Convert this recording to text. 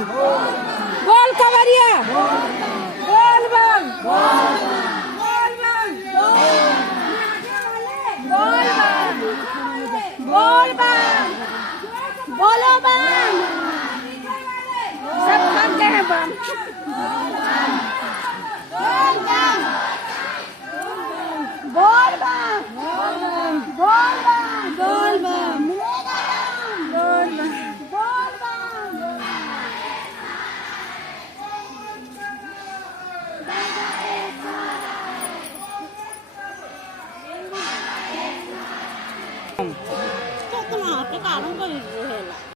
बोल कवरिया बोल बम बोल बम बोलो बम सब खाते हैं बम बोल बम बोल बम बोल बम बोल बम बोल बम 조금 앞에 가는 거 해라.